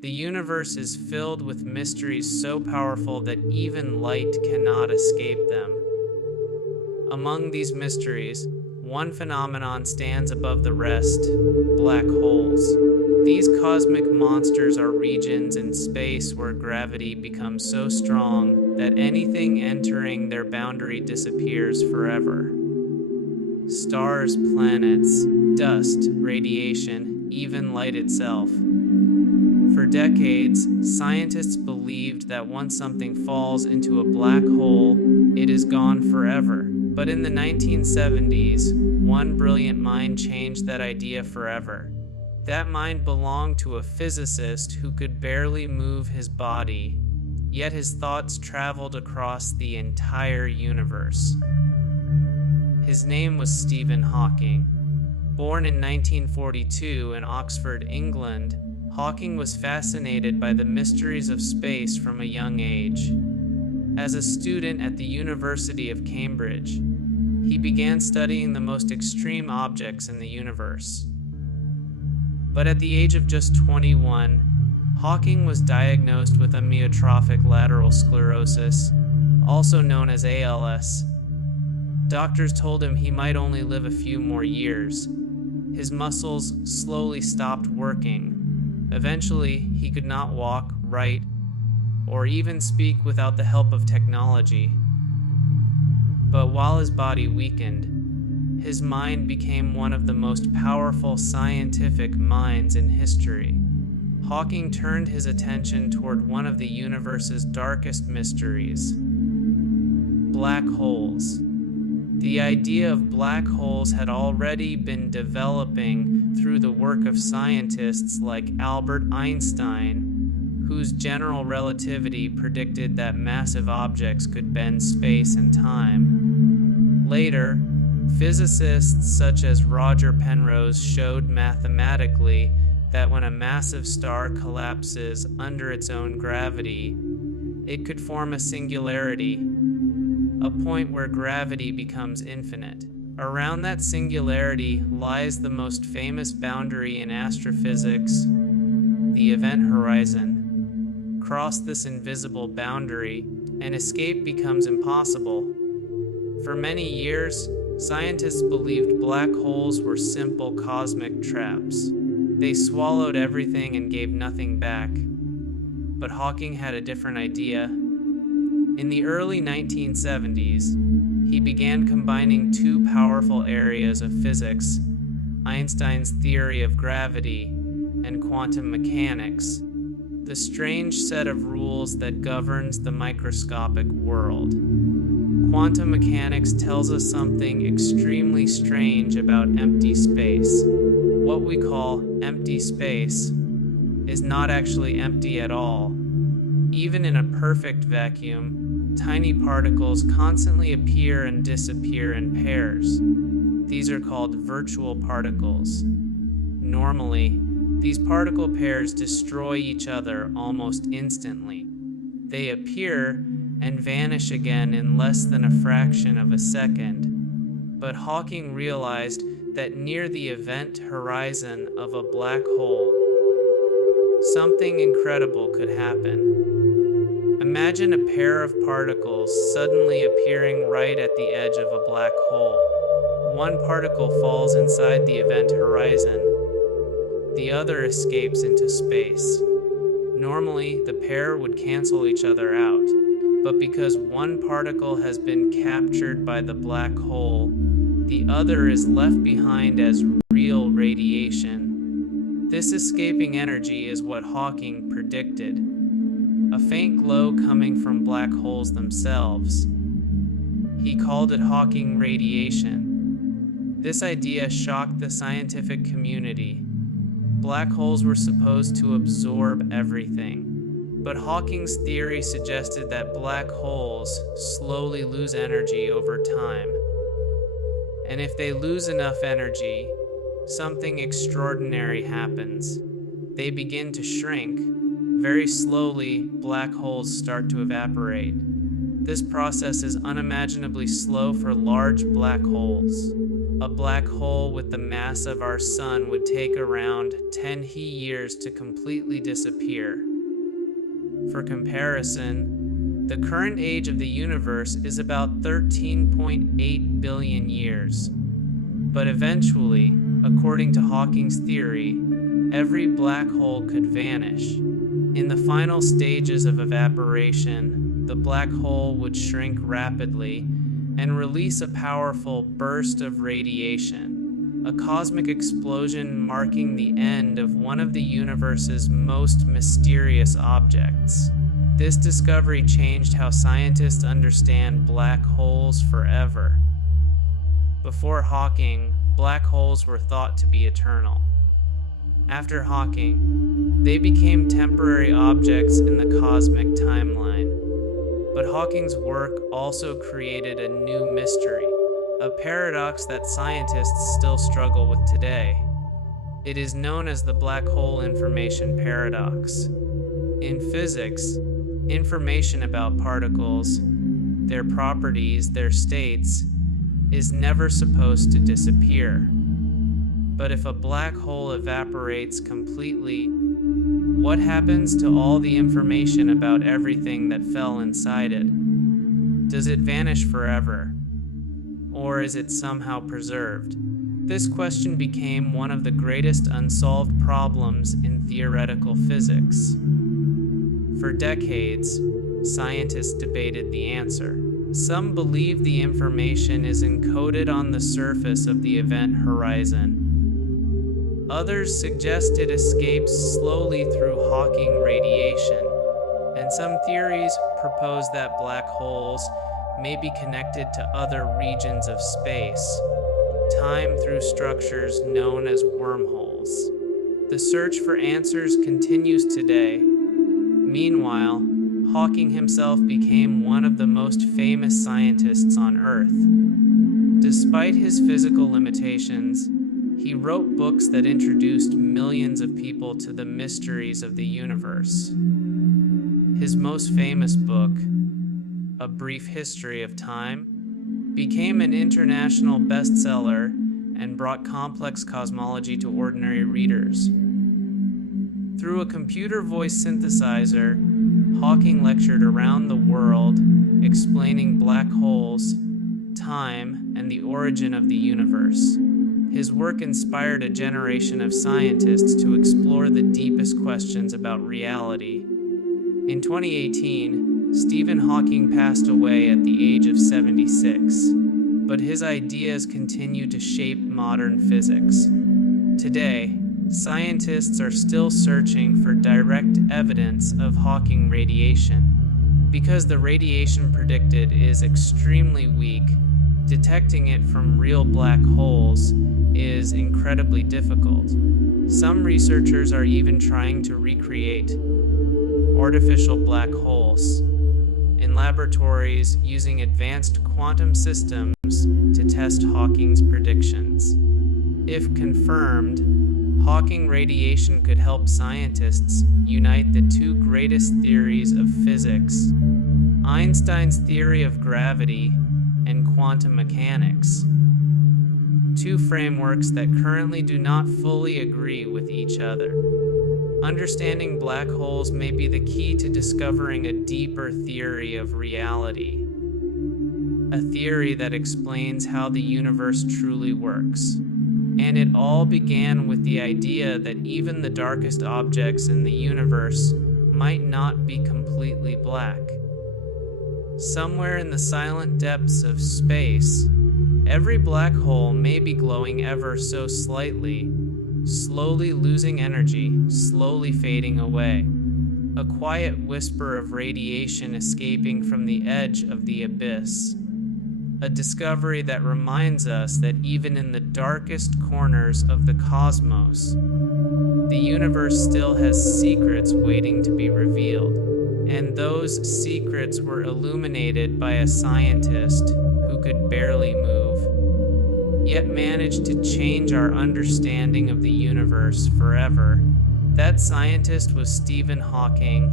The universe is filled with mysteries so powerful that even light cannot escape them. Among these mysteries, one phenomenon stands above the rest: black holes. These cosmic monsters are regions in space where gravity becomes so strong that anything entering their boundary disappears forever. Stars, planets, dust, radiation, even light itself. For decades, scientists believed that once something falls into a black hole, it is gone forever. But in the 1970s, one brilliant mind changed that idea forever. That mind belonged to a physicist who could barely move his body, yet his thoughts traveled across the entire universe. His name was Stephen Hawking. Born in 1942 in Oxford, England, Hawking was fascinated by the mysteries of space from a young age. As a student at the University of Cambridge, he began studying the most extreme objects in the universe. But at the age of just 21, Hawking was diagnosed with amyotrophic lateral sclerosis, also known as ALS. Doctors told him he might only live a few more years. His muscles slowly stopped working. Eventually, he could not walk, write, or even speak without the help of technology. But while his body weakened, his mind became one of the most powerful scientific minds in history. Hawking turned his attention toward one of the universe's darkest mysteries: black holes. The idea of black holes had already been developing through the work of scientists like Albert Einstein, whose general relativity predicted that massive objects could bend space and time. Later, physicists such as Roger Penrose showed mathematically that when a massive star collapses under its own gravity, it could form a singularity, a point where gravity becomes infinite. Around that singularity lies the most famous boundary in astrophysics, the event horizon. Cross this invisible boundary, and escape becomes impossible. For many years, scientists believed black holes were simple cosmic traps. They swallowed everything and gave nothing back. But Hawking had a different idea. In the early 1970s, he began combining two powerful areas of physics: Einstein's theory of gravity and quantum mechanics, the strange set of rules that governs the microscopic world. Quantum mechanics tells us something extremely strange about empty space. What we call empty space is not actually empty at all. Even in a perfect vacuum, tiny particles constantly appear and disappear in pairs. These are called virtual particles. Normally, these particle pairs destroy each other almost instantly. They appear and vanish again in less than a fraction of a second. But Hawking realized that near the event horizon of a black hole, something incredible could happen. Imagine a pair of particles suddenly appearing right at the edge of a black hole. One particle falls inside the event horizon. The other escapes into space. Normally, the pair would cancel each other out, but because one particle has been captured by the black hole, the other is left behind as real radiation. This escaping energy is what Hawking predicted: a faint glow coming from black holes themselves. He called it Hawking radiation. This idea shocked the scientific community. Black holes were supposed to absorb everything, but Hawking's theory suggested that black holes slowly lose energy over time. And if they lose enough energy, something extraordinary happens. They begin to shrink. Very slowly, black holes start to evaporate. This process is unimaginably slow for large black holes. A black hole with the mass of our sun would take around 10 years to completely disappear. For comparison, the current age of the universe is about 13.8 billion years. But eventually, according to Hawking's theory, every black hole could vanish. In the final stages of evaporation, the black hole would shrink rapidly and release a powerful burst of radiation, a cosmic explosion marking the end of one of the universe's most mysterious objects. This discovery changed how scientists understand black holes forever. Before Hawking, black holes were thought to be eternal. After Hawking, they became temporary objects in the cosmic timeline. But Hawking's work also created a new mystery, a paradox that scientists still struggle with today. It is known as the black hole information paradox. In physics, information about particles, their properties, their states, is never supposed to disappear. But if a black hole evaporates completely, what happens to all the information about everything that fell inside it? Does it vanish forever? Or is it somehow preserved? This question became one of the greatest unsolved problems in theoretical physics. For decades, scientists debated the answer. Some believe the information is encoded on the surface of the event horizon. Others suggest it escapes slowly through Hawking radiation, and some theories propose that black holes may be connected to other regions of space, time through structures known as wormholes. The search for answers continues today. Meanwhile, Hawking himself became one of the most famous scientists on Earth. Despite his physical limitations, he wrote books that introduced millions of people to the mysteries of the universe. His most famous book, A Brief History of Time, became an international bestseller and brought complex cosmology to ordinary readers. Through a computer voice synthesizer, Hawking lectured around the world, explaining black holes, time, and the origin of the universe. His work inspired a generation of scientists to explore the deepest questions about reality. In 2018, Stephen Hawking passed away at the age of 76, but his ideas continue to shape modern physics. Today, scientists are still searching for direct evidence of Hawking radiation. Because the radiation predicted is extremely weak, detecting it from real black holes is incredibly difficult. Some researchers are even trying to recreate artificial black holes in laboratories using advanced quantum systems to test Hawking's predictions. If confirmed, Hawking radiation could help scientists unite the two greatest theories of physics, Einstein's theory of gravity and quantum mechanics, two frameworks that currently do not fully agree with each other. Understanding black holes may be the key to discovering a deeper theory of reality, a theory that explains how the universe truly works. And it all began with the idea that even the darkest objects in the universe might not be completely black. Somewhere in the silent depths of space, every black hole may be glowing ever so slightly, slowly losing energy, slowly fading away. A quiet whisper of radiation escaping from the edge of the abyss. A discovery that reminds us that even in the darkest corners of the cosmos, the universe still has secrets waiting to be revealed. And those secrets were illuminated by a scientist who could barely move, yet managed to change our understanding of the universe forever. That scientist was Stephen Hawking,